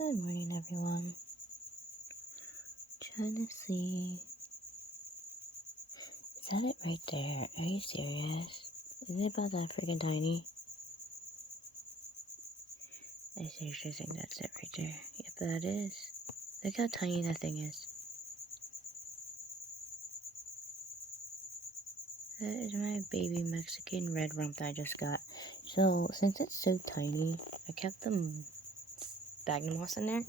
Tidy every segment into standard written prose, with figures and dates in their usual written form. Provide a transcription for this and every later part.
Good morning, everyone. Trying to see. Is that it right there? Are you serious? Is it about that freaking tiny? I seriously think that's it right there. Yep, that is. Look how tiny that thing is. That is my baby Mexican red rump that I just got. So, since it's so tiny, I kept the sphagnum moss in there.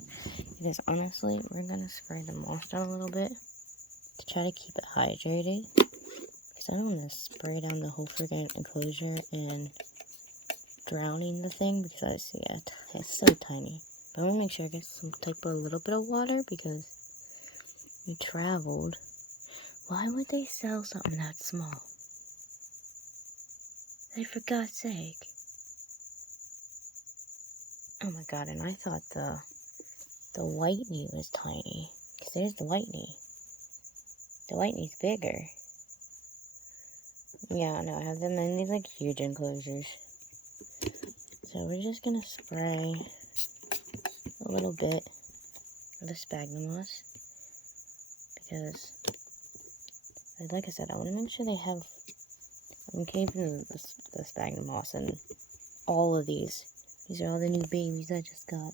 Because honestly, we're gonna spray the moss down a little bit to try to keep it hydrated. Because I don't want to spray down the whole freaking enclosure and drowning the thing, because I see it. It's so tiny. But I want to make sure I get some type of little bit of water because we traveled. Why would they sell something that small? Like, for God's sake. Oh my god, and I thought the white knee was tiny. Because there's the white knee. The white knee's bigger. Yeah, no, I have them in these like huge enclosures. So we're just gonna spray a little bit of the sphagnum moss. Because, like I said, I want to make sure they have. I'm keeping the sphagnum moss and all of these. These are all the new babies I just got.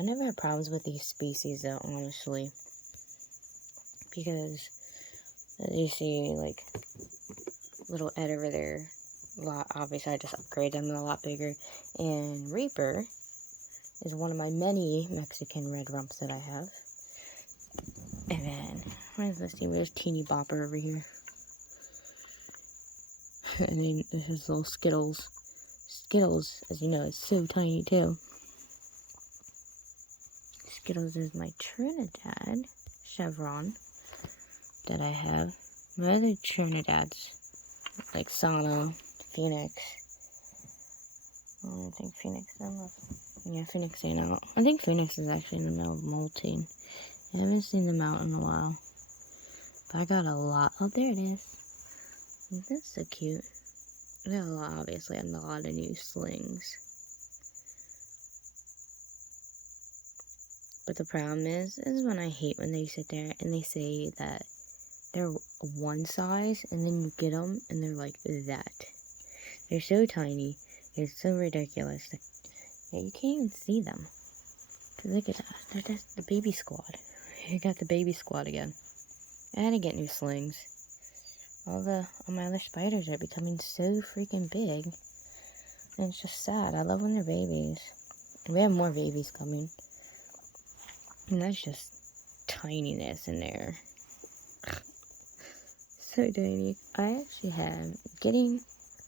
I never had problems with these species though, honestly. Because, as you see, like, little Ed over there, obviously I just upgraded them, they're a lot bigger. And Reaper is one of my many Mexican red rumps that I have. And then, where's this thing? There's Teeny Bopper over here. And then this is little Skittles. Skittles, as you know, is so tiny too. Skittles is my Trinidad chevron that I have. My other Trinidads, like Sana, Phoenix. I don't think Phoenix is out. Yeah, Phoenix ain't out. I think Phoenix is actually in the middle of molting. I haven't seen them out in a while. But I got a lot. Oh, there it is. That's so cute. I got a lot, obviously, and a lot of new slings. But the problem is when I hate when they sit there and they say that they're one size, and then you get them and they're like that. They're so tiny. It's so ridiculous. Yeah, you can't even see them. Look at that. That's the baby squad. I got the baby squad again. I had to get new slings. All my other spiders are becoming so freaking big. And it's just sad. I love when they're babies. We have more babies coming. And that's just tininess in there. So tiny. I actually have getting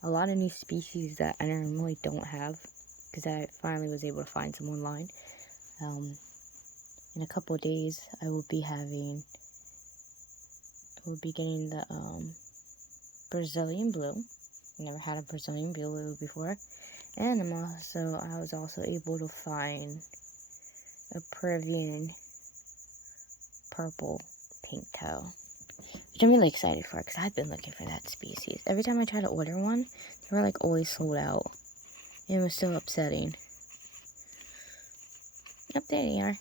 a lot of new species that I normally don't have. Because I finally was able to find some online. In a couple of days, I will be getting the Brazilian blue. Never had a Brazilian blue before. And I was also able to find a Peruvian purple pink toe, which I'm really excited for because I've been looking for that species. Every time I try to order one, they were like always sold out. It was so upsetting. Up there they are.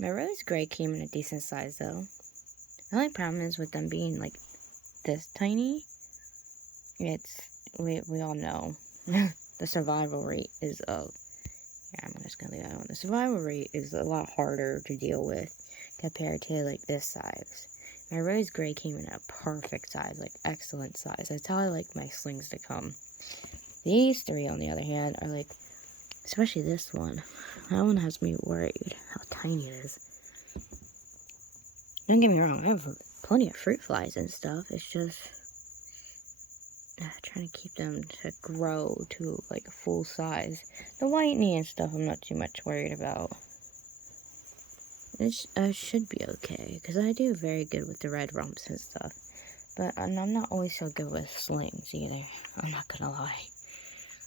My rose gray came in a decent size though. The only problem is with them being like this tiny, we all know the survival rate is I'm just gonna leave that on. The survival rate is a lot harder to deal with compared to like this size. My rose gray came in a perfect size, like excellent size. That's how I like my slings to come. These three, on the other hand, are like, especially this one. That one has me worried how tiny it is. Don't get me wrong, I have plenty of fruit flies and stuff. It's just trying to keep them to grow to like a full size. The white knee and stuff I'm not too much worried about. It should be okay, because I do very good with the red rumps and stuff. But I'm not always so good with slings either. I'm not gonna lie.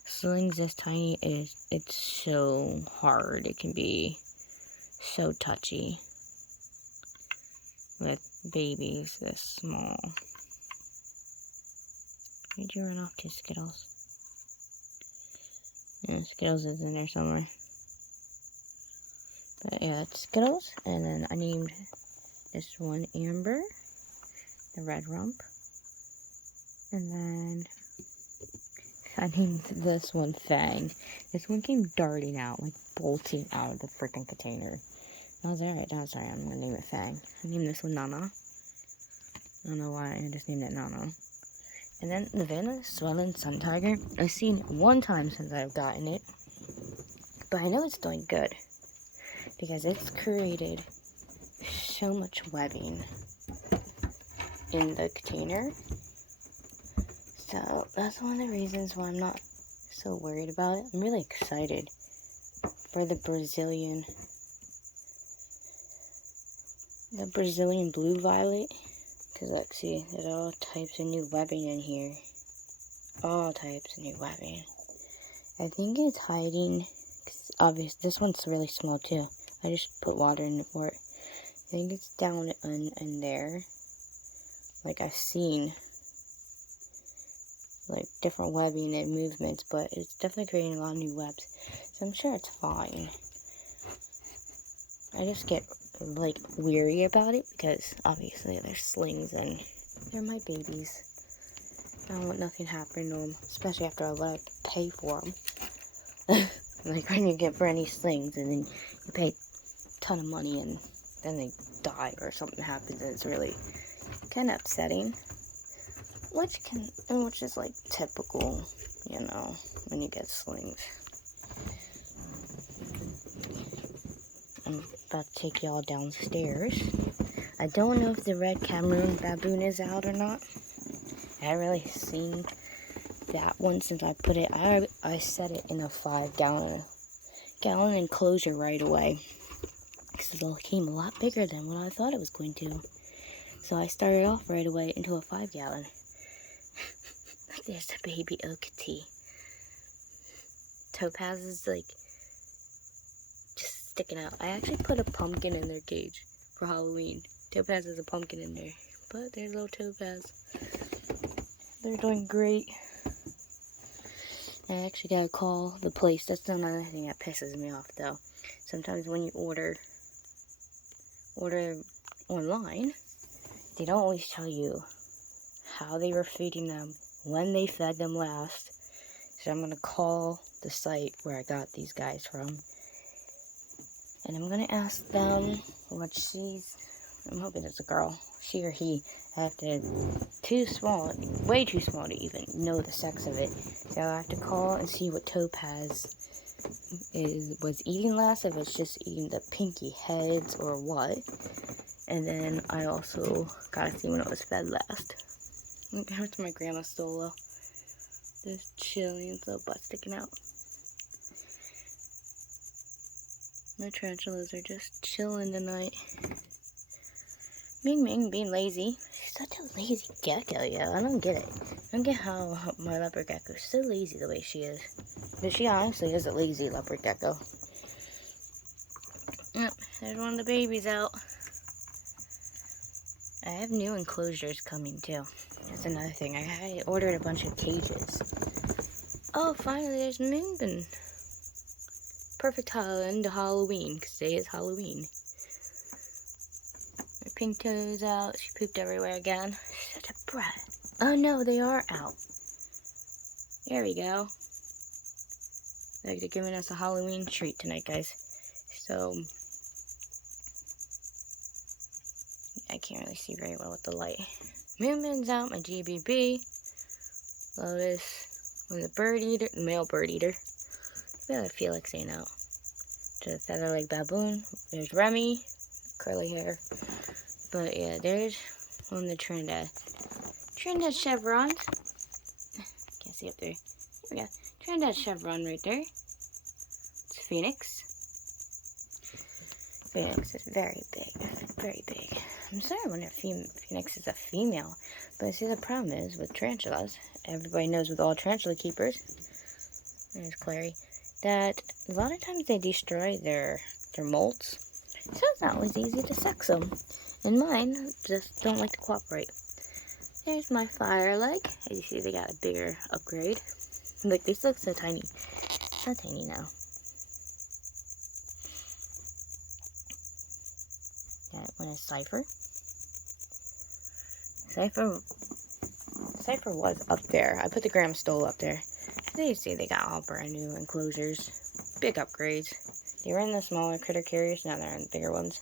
Slings this tiny, it's so hard. It can be so touchy with babies this small. Where'd you run off to, Skittles? And Skittles is in there somewhere. But yeah, it's Skittles. And then I named this one Amber, the red rump. And then I named this one Fang. This one came darting out, like bolting out of the freaking container. I was alright, I'm gonna name it Fang. I named this one Nana. I don't know why, I just named it Nana. And then the Vanna Swollen Sun Tiger, I've seen one time since I've gotten it. But I know it's doing good. Because it's created so much webbing in the container. So that's one of the reasons why I'm not so worried about it. I'm really excited for the Brazilian blue violet. Because look, see, there's all types of new webbing in here. All types of new webbing. I think it's hiding, cause obviously this one's really small too. I just put water in it for it. I think it's down in there. Like I've seen like different webbing and movements, but it's definitely creating a lot of new webs. So I'm sure it's fine. I just get like weary about it because obviously there's slings and they're my babies. I don't want nothing happening to them, especially after I let pay for them. Like when you get brand new slings and then you pay a ton of money and then they die or something happens, and it's really kind of upsetting. Which is like typical, you know, when you get slings. I'm about to take y'all downstairs. I don't know if the red Cameroon baboon is out or not. I haven't really seen that one since I put it. I set it in a 5-gallon enclosure right away. Because it came a lot bigger than what I thought it was going to. So I started off right away into a 5-gallon. There's the baby oak tea. Topaz is like just sticking out. I actually put a pumpkin in their cage for Halloween. Topaz has a pumpkin in there. But there's little Topaz. They're doing great. I actually gotta call the place. That's another thing that pisses me off though. Sometimes when you order online, they don't always tell you how they were feeding them, when they fed them last. So I'm gonna call the site where I got these guys from, and I'm gonna ask them what I'm hoping it's a girl, she or he. I have to, way too small to even know the sex of it. So I have to call and see what Topaz was eating last, if it's just eating the pinky heads or what. And then I also gotta see when it was fed last. Look how much my grandma stole. Just chilling, its little butt sticking out. My tarantulas are just chilling tonight. Ming Ming being lazy. She's such a lazy gecko, yo. I don't get it. I don't get how my leopard gecko is so lazy the way she is. But she honestly is a lazy leopard gecko. Yep, there's one of the babies out. I have new enclosures coming too. That's another thing. I ordered a bunch of cages. Oh, finally there's Moonbin. Perfect end to Halloween, because today is Halloween. My pink toe's out. She pooped everywhere again. She's such a brat. Oh no, they are out. There we go. Like, they're giving us a Halloween treat tonight, guys. So, I can't really see very well with the light. Moonbin's out, my GBB. Lotus, the male bird eater. I feel like saying out. To the feather-leg baboon. There's Remy, curly hair. But yeah, there's one of the Trinidad chevrons. Can't see up there. There we go. Trinidad chevron right there. It's Phoenix. Phoenix is very big. Very big. I'm sorry when Phoenix is a female. But see, the problem is with tarantulas, everybody knows with all tarantula keepers, there's Clary, that a lot of times they destroy their molts. So it's not always easy to sex them. And mine just don't like to cooperate. There's my fire leg. As you see, they got a bigger upgrade. Look, they still look so tiny. so tiny now. That one is Cypher. Cypher was up there. I put the gram stole up there. They see they got all brand new enclosures. Big upgrades. They were in the smaller critter carriers, now they're in the bigger ones.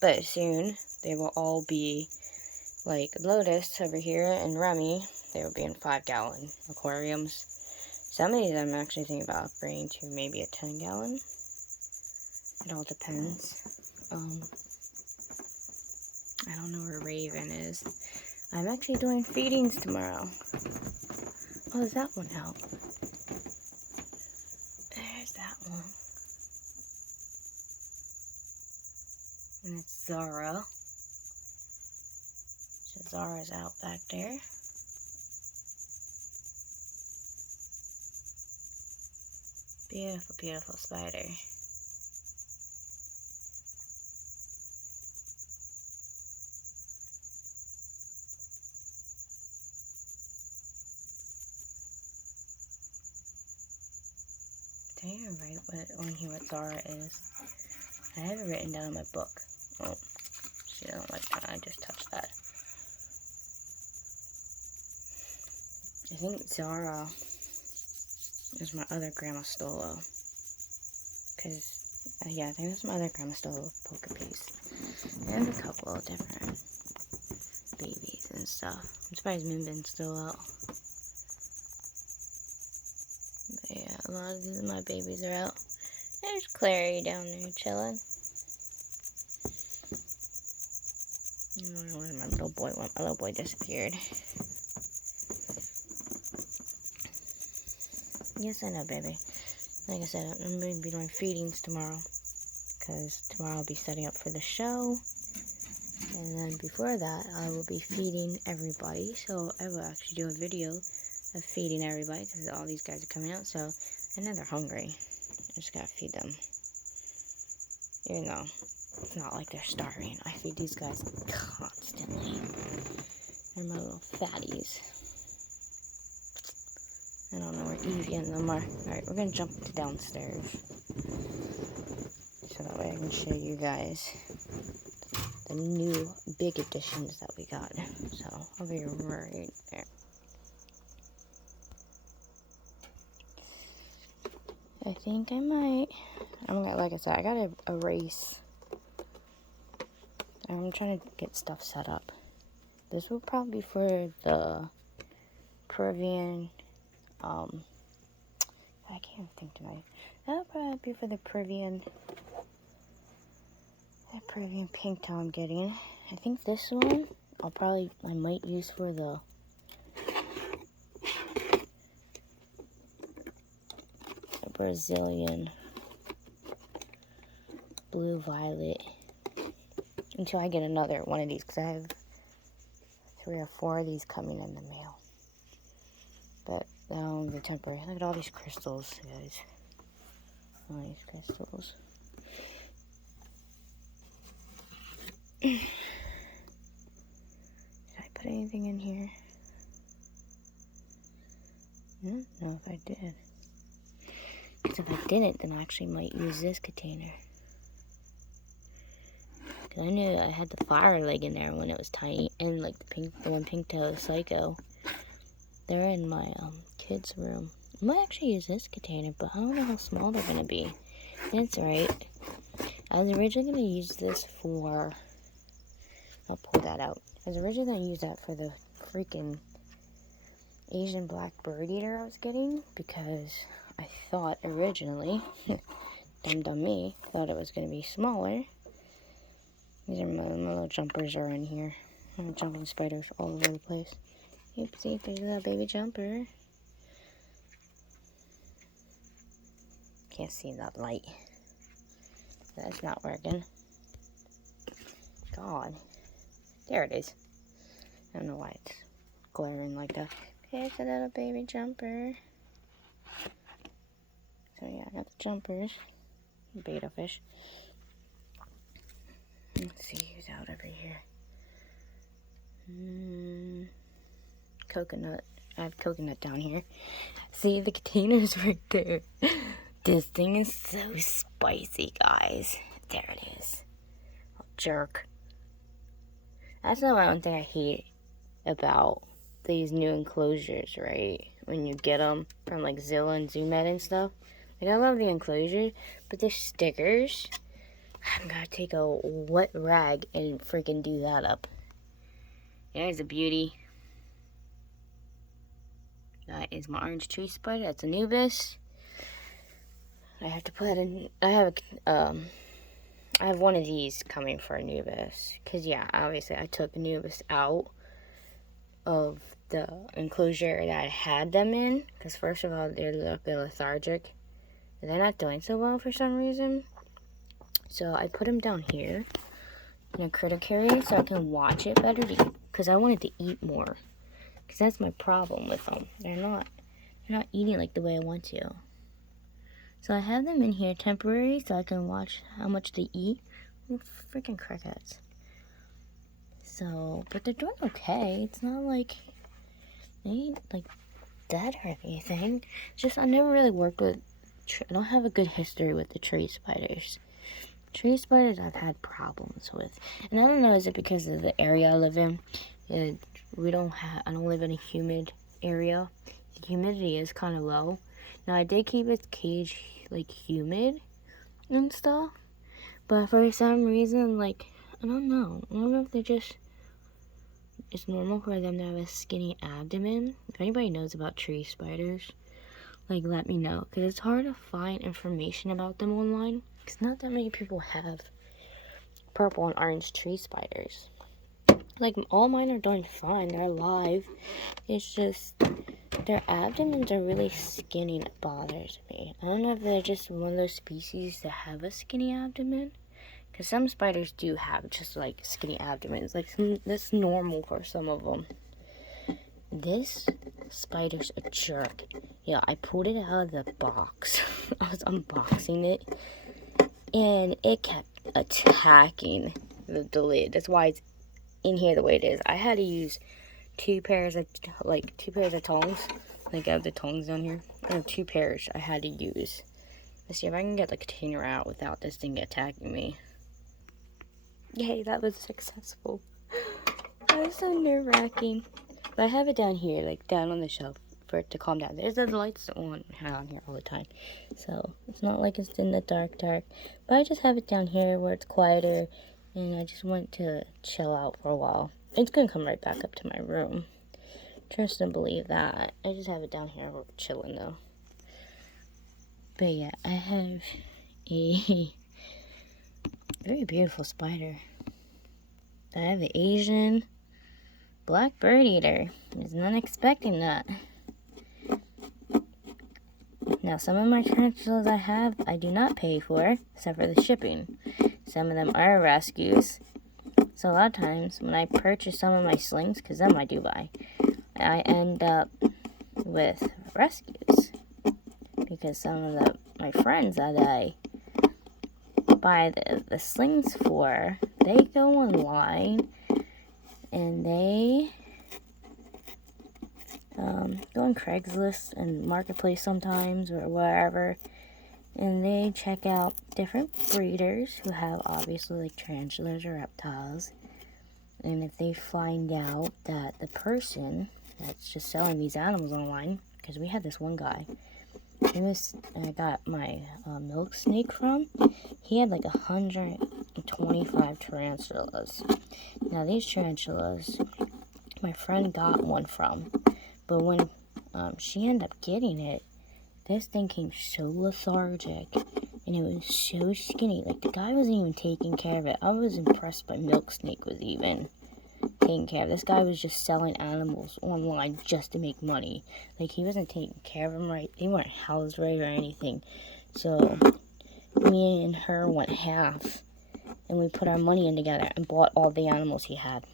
But soon, they will all be like Lotus over here and Remy. They will be in 5-gallon aquariums. Some of these I'm actually thinking about upgrading to maybe a 10-gallon. It all depends. I don't know where Raven is. I'm actually doing feedings tomorrow. Oh, is that one out? There's that one. And it's Zara. So Zara's out back there. Beautiful, beautiful spider. Did I even write on here what Zara is? I have it written down in my book. Oh, she doesn't like that. I just touched that. I think Zara is my other Grandma Stolo. Because, yeah, I think that's my other Grandma Stolo poker piece. I have a couple of different babies and stuff. I'm surprised Minbin's still out. But yeah, a lot of my babies are out. There's Clary down there chilling. I don't know where my little boy went. My little boy disappeared. Yes, I know, baby. Like I said, I'm going to be doing feedings tomorrow. Because tomorrow I'll be setting up for the show. And then before that, I will be feeding everybody. So I will actually do a video of feeding everybody. Because all these guys are coming out. So I know they're hungry. I just got to feed them. Even though it's not like they're starving. I feed these guys constantly. They're my little fatties. I don't know where Evie and them are. Alright, we're going to jump to downstairs. So that way I can show you guys the new big additions that we got. So I'll be right there. I think I might. Like I said, I gotta erase. I'm trying to get stuff set up. This will probably be for the Peruvian, I can't even think tonight. That'll probably be for the Peruvian pink tail I'm getting. I think this one, I might use for the Brazilian blue violet. Until I get another one of these, because I have 3 or 4 of these coming in the mail. But they're temporary. Look at all these crystals, guys. All these crystals. Did I put anything in here? I don't know if I did. Because if I didn't, then I actually might use this container. Because I knew I had the fire leg in there when it was tiny. And like the one pink tail psycho. They're in my kids' room. I might actually use this container, but I don't know how small they're going to be. That's right. I was originally going to use this for... I'll pull that out. I was originally going to use that for the freaking Asian black bird eater I was getting. Because I thought originally, dumb me, thought it was going to be smaller. These are my little jumpers are in here. Jumping spiders all over the place. Oopsie, there's a little baby jumper. Can't see that light. That's not working. God. There it is. I don't know why it's glaring like that. Here's a little baby jumper. So yeah, I got the jumpers. Beta fish. Let's see who's out over here. Coconut. I have coconut down here. See, the container's right there. This thing is so spicy, guys. There it is. Jerk. That's the one thing I hate about these new enclosures, right? When you get them from like Zilla and Zoomed and stuff. Like, I love the enclosures, but the stickers, I'm gonna take a wet rag and freaking do that up. There's a beauty. That is my orange tree spider. That's Anubis. I have to put in. I have one of these coming for Anubis. Cause yeah, obviously I took Anubis out of the enclosure that I had them in. Cause first of all, they're a little bit lethargic. And they're not doing so well for some reason. So I put them down here in a critter carrier so I can watch it better. Cause I wanted to eat more. Cause that's my problem with them. They're not eating like the way I want to. So I have them in here temporary so I can watch how much they eat. Freaking crickets. So, but they're doing okay. It's not like they ain't like dead or anything. It's just I never really worked with. I don't have a good history with the tree spiders. Tree spiders I've had problems with, and I don't know, is it because of the area I live in? I don't live in a humid area. The humidity is kind of low. Now I did keep its cage like humid and stuff, but for some reason, like, I don't know if it's normal for them to have a skinny abdomen. If anybody knows about tree spiders, like, let me know, because it's hard to find information about them online. It's not that many people have purple and orange tree spiders. Like, all mine are doing fine. They're alive. It's just their abdomens are really skinny and it bothers me. I don't know if they're just one of those species that have a skinny abdomen. Because some spiders do have just like skinny abdomens. Like, that's normal for some of them. This spider's a jerk. Yeah, I pulled it out of the box. I was unboxing it. And it kept attacking the lid. That's why it's in here the way it is. I had to use two pairs of tongs. Like, I have the tongs down here. I have two pairs I had to use. Let's see if I can get the container out without this thing attacking me. Yay, that was successful. That was so nerve-wracking. But I have it down here, like down on the shelf for it to calm down. There's the lights on here all the time. So it's not like it's in the dark. But I just have it down here where it's quieter. And I just want to chill out for a while. It's going to come right back up to my room. Trust and believe that. I just have it down here chilling though. But yeah, I have a very beautiful spider. I have an Asian black bird eater. I was not expecting that. Now, some of my tarantulas I do not pay for, except for the shipping. Some of them are rescues. So a lot of times, when I purchase some of my slings, because them I do buy, I end up with rescues. Because some of my friends that I buy the slings for, they go online and they go on Craigslist and Marketplace sometimes or wherever, and they check out different breeders who have obviously like tarantulas or reptiles. And if they find out that the person that's just selling these animals online, because we had this one guy, I got my milk snake from, he had like 125 tarantulas. Now these tarantulas, my friend got one from, but when she ended up getting it, this thing came so lethargic, and it was so skinny. Like, the guy wasn't even taking care of it. I was impressed by Milk Snake was even taking care of. This guy was just selling animals online just to make money. Like, he wasn't taking care of them right. They weren't housed right or anything. So, me and her went half, and we put our money in together and bought all the animals he had.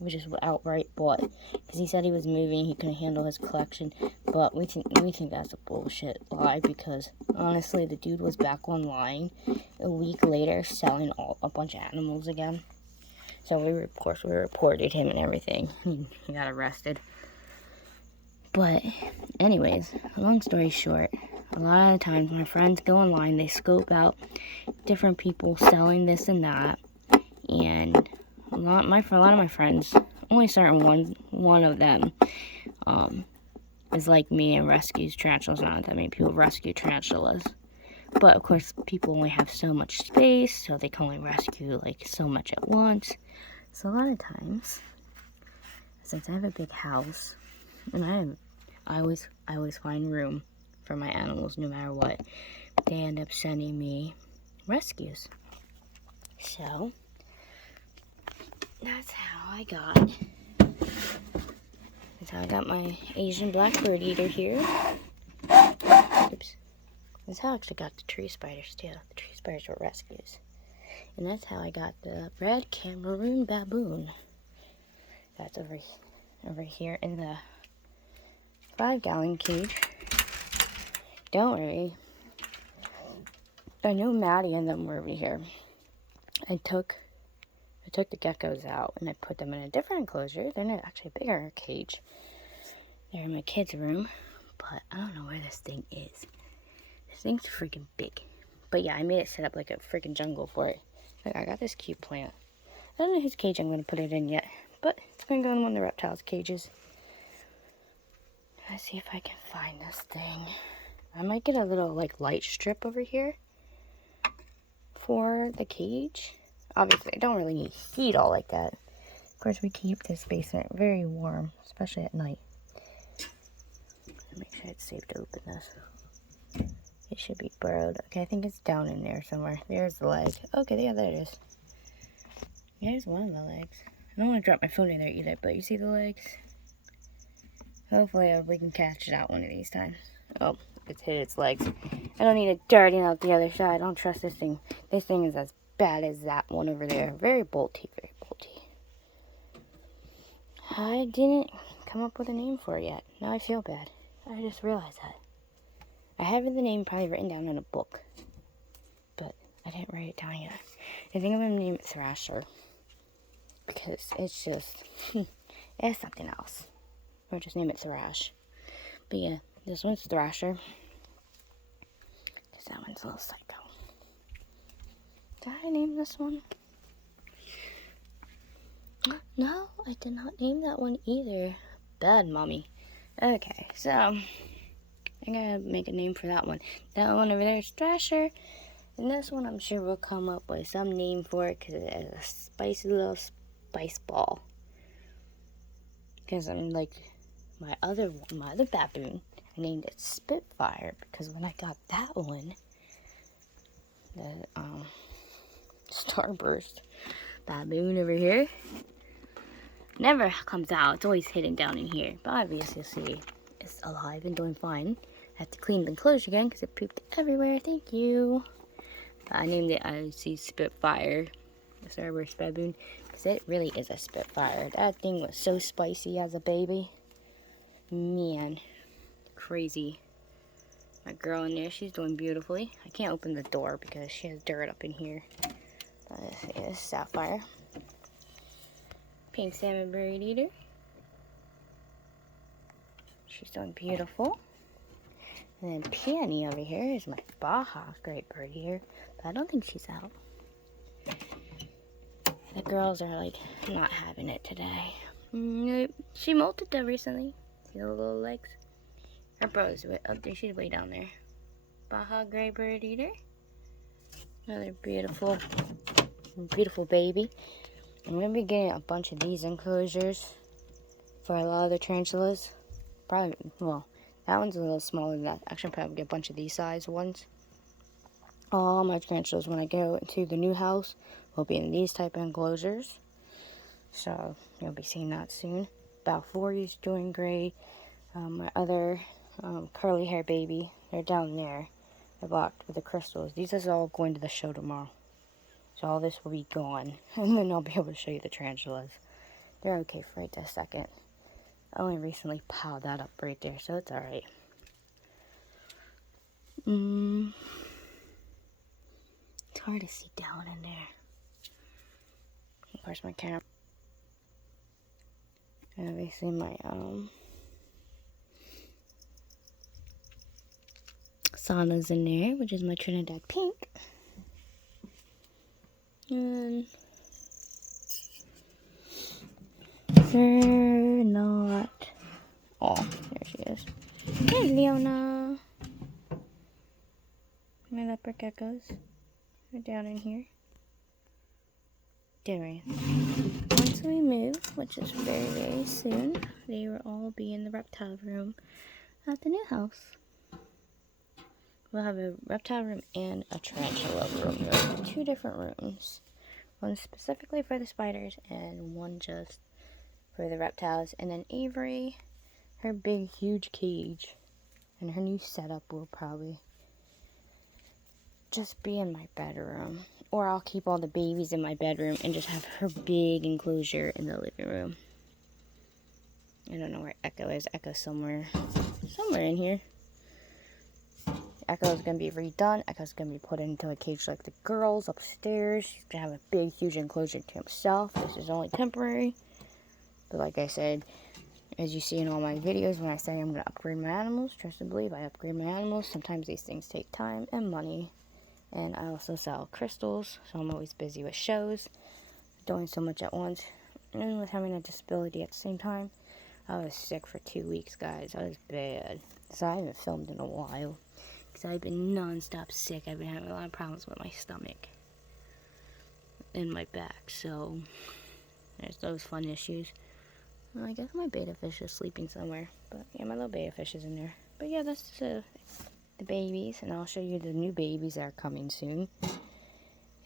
We just outright bought, because he said he was moving, he couldn't handle his collection, but we think that's a bullshit lie, because honestly, the dude was back online a week later selling a bunch of animals again. So we reported him and everything. He got arrested. But anyways, long story short, a lot of the times my friends go online, they scope out different people selling this and that, and for a lot of my friends, only certain one of them is like me and rescues tarantulas. Not that many people rescue tarantulas, but of course people only have so much space, so they can only rescue like so much at once. So a lot of times, since I have a big house, and I always find room for my animals no matter what, they end up sending me rescues. So that's how I got my Asian black bird eater here. Oops. That's how I actually got the tree spiders too. The tree spiders were rescues. And that's how I got the red Cameroon baboon. That's over here in the 5-gallon cage. Don't worry. I know Maddie and them were over here. I took the geckos out and I put them in a different enclosure. They're not actually a bigger cage. They're in my kids' room, but I don't know where this thing is. This thing's freaking big. But yeah, I made it set up like a freaking jungle for it. Look, I got this cute plant. I don't know whose cage I'm going to put it in yet, but it's going to go in one of the reptiles' cages. Let's see if I can find this thing. I might get a little like light strip over here for the cage. Obviously, I don't really need heat all like that. Of course, we keep this basement very warm, especially at night. Make sure it's safe to open this. It should be burrowed. Okay, I think it's down in there somewhere. There's the leg. Okay, yeah, there it is. There's one of the legs. I don't want to drop my phone in there either, but you see the legs? Hopefully we can catch it out one of these times. Oh, it's hit its legs. I don't need it darting out the other side. I don't trust this thing. This thing is as bad as that one over there. Very bolty, very bolty. I didn't come up with a name for it yet. Now I feel bad. I just realized that. I have the name probably written down in a book, but I didn't write it down yet. I think I'm going to name it Thrasher, because it's just, it's something else. Or just name it Thrash. But yeah, this one's Thrasher, because that one's a little psycho. Did I name this one? No, I did not name that one either. Bad mommy. Okay, so I gotta make a name for that one. That one over there is Thrasher. And this one I'm sure we'll come up with some name for it because it has a spicy little spice ball. Because I'm like my other baboon, I named it Spitfire because when I got that one, the Starburst baboon over here never comes out. It's always hidden down in here. But obviously, you'll see it's alive and doing fine. I have to clean the enclosure again because it pooped everywhere. Thank you. I named it Spitfire, the Starburst baboon, because it really is a Spitfire. That thing was so spicy as a baby. Man, crazy. My girl in there, she's doing beautifully. I can't open the door because she has dirt up in here. But this is Sapphire. Pink salmon bird eater. She's doing beautiful. And then Peony over here is my Baja great bird here. But I don't think she's out. The girls are like not having it today. Nope. She molted though recently. See the little legs? Her bro's up there. She's way down there. Baja gray bird eater. Another beautiful baby. I'm going to be getting a bunch of these enclosures for a lot of the tarantulas. Probably, well, that one's a little smaller than that. Actually, I'll probably get a bunch of these size ones. All my tarantulas, when I go into the new house, will be in these type of enclosures. So, you'll be seeing that soon. Balfour's doing great. My other curly hair baby, they're down there. They're blocked with the crystals. These are all going to the show tomorrow. So all this will be gone. And then I'll be able to show you the tarantulas. They're okay for right this second. I only recently piled that up right there, so it's alright. It's hard to see down in there. Of course, my camera. And obviously my saunas in there, which is my Trinidad pink. And they're not. Oh, there she is. Hey, Leona. My leopard geckos are down in here. There. Once we move, which is very, very soon, they will all be in the reptile room at the new house. We'll have a reptile room and a tarantula room. There will be 2 different rooms. One specifically for the spiders and one just for the reptiles. And then Avery, her big, huge cage and her new setup will probably just be in my bedroom. Or I'll keep all the babies in my bedroom and just have her big enclosure in the living room. I don't know where Echo is. Echo's somewhere in here. Echo's going to be redone. Echo's going to be put into a cage like the girls upstairs. He's going to have a big, huge enclosure to himself. This is only temporary. But like I said, as you see in all my videos, when I say I'm going to upgrade my animals, trust and believe I upgrade my animals. Sometimes these things take time and money. And I also sell crystals, so I'm always busy with shows, doing so much at once. And with having a disability at the same time, I was sick for 2 weeks, guys. I was bad. So I haven't filmed in a while. Because I've been non-stop sick. I've been having a lot of problems with my stomach and my back. So there's those fun issues. Well, I guess my beta fish is sleeping somewhere. But yeah, my little beta fish is in there. But yeah, that's the babies. And I'll show you the new babies that are coming soon.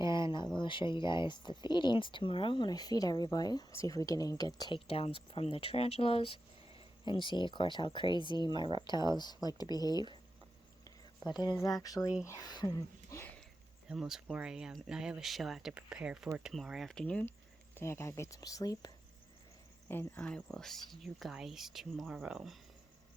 And I will show you guys the feedings tomorrow when I feed everybody. See if we get any good takedowns from the tarantulas. And see, of course, how crazy my reptiles like to behave. But it is actually almost 4 a.m. and I have a show I have to prepare for tomorrow afternoon. Then I gotta get some sleep. And I will see you guys tomorrow.